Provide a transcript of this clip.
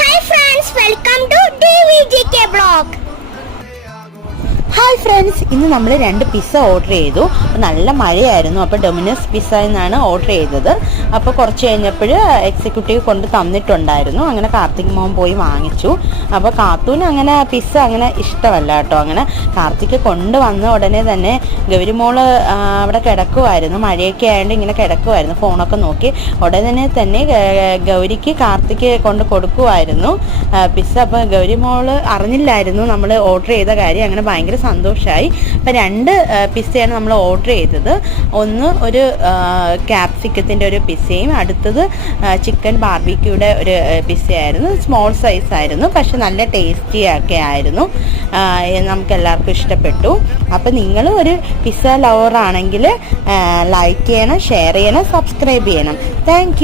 Hi friends, welcome to DVGK Vlog. Hi friends, ഇന്ന് നമ്മൾ 2 pizza order ചെയ്തു. നല്ല മഴയായിരുന്നു. അപ്പോൾ ഡൊമിനോസ് പിസ്സ എന്നാണ് ഓർഡർ ചെയ്തത്. അപ്പോൾ കുറച്ച് കഴിഞ്ഞപ്പോൾ എക്സിക്യൂട്ടീവ് കൊണ്ട് തന്നിട്ടുണ്ടായിരുന്നു. അങ്ങനെ കാർത്തിക് മോൻ പോയി വാങ്ങിച്ചു. അപ്പോൾ കാത്തൂന് അങ്ങനെ പിസ്സ അങ്ങനെ ഇഷ്ടമല്ല കേട്ടോ. അങ്ങനെ കാർത്തിക് കൊണ്ടുവന്ന ഉടനെ തന്നെ ഗൗരിമോള് അവിടെ കിടക്കുമായിരുന്നു. മഴയൊക്കെ ആയതുകൊണ്ട് ഇങ്ങനെ കിടക്കുമായിരുന്നു. ഫോണൊക്കെ നോക്കി ഉടനെ തന്നെ ഗൗരിക്ക് കാർത്തിക് കൊണ്ട് കൊടുക്കുമായിരുന്നു പിസ്സ. അപ്പോൾ ഗൗരിമോള് അറിഞ്ഞില്ലായിരുന്നു നമ്മൾ ഓർഡർ ചെയ്ത കാര്യം. അങ്ങനെ ഭയങ്കര സന്തോഷമായി. അപ്പോൾ 2 പിസ്സയാണ് നമ്മൾ ഓർഡർ ചെയ്തത്. ഒന്ന് ഒരു ക്യാപ്സിക്കത്തിൻ്റെ ഒരു പിസ്സയും അടുത്തത് ചിക്കൻ ബാർബിക്യൂയുടെ ഒരു പിസ്സയായിരുന്നു. സ്മോൾ സൈസ് ആയിരുന്നു, പക്ഷെ നല്ല ടേസ്റ്റി ഒക്കെ ആയിരുന്നു. നമുക്ക് എല്ലാവർക്കും ഇഷ്ടപ്പെട്ടു. അപ്പോൾ നിങ്ങൾ ഒരു പിസ്സ ലവർ ആണെങ്കിൽ ലൈക്ക് ചെയ്യണം, ഷെയർ ചെയ്യണം, സബ്സ്ക്രൈബ് ചെയ്യണം. താങ്ക്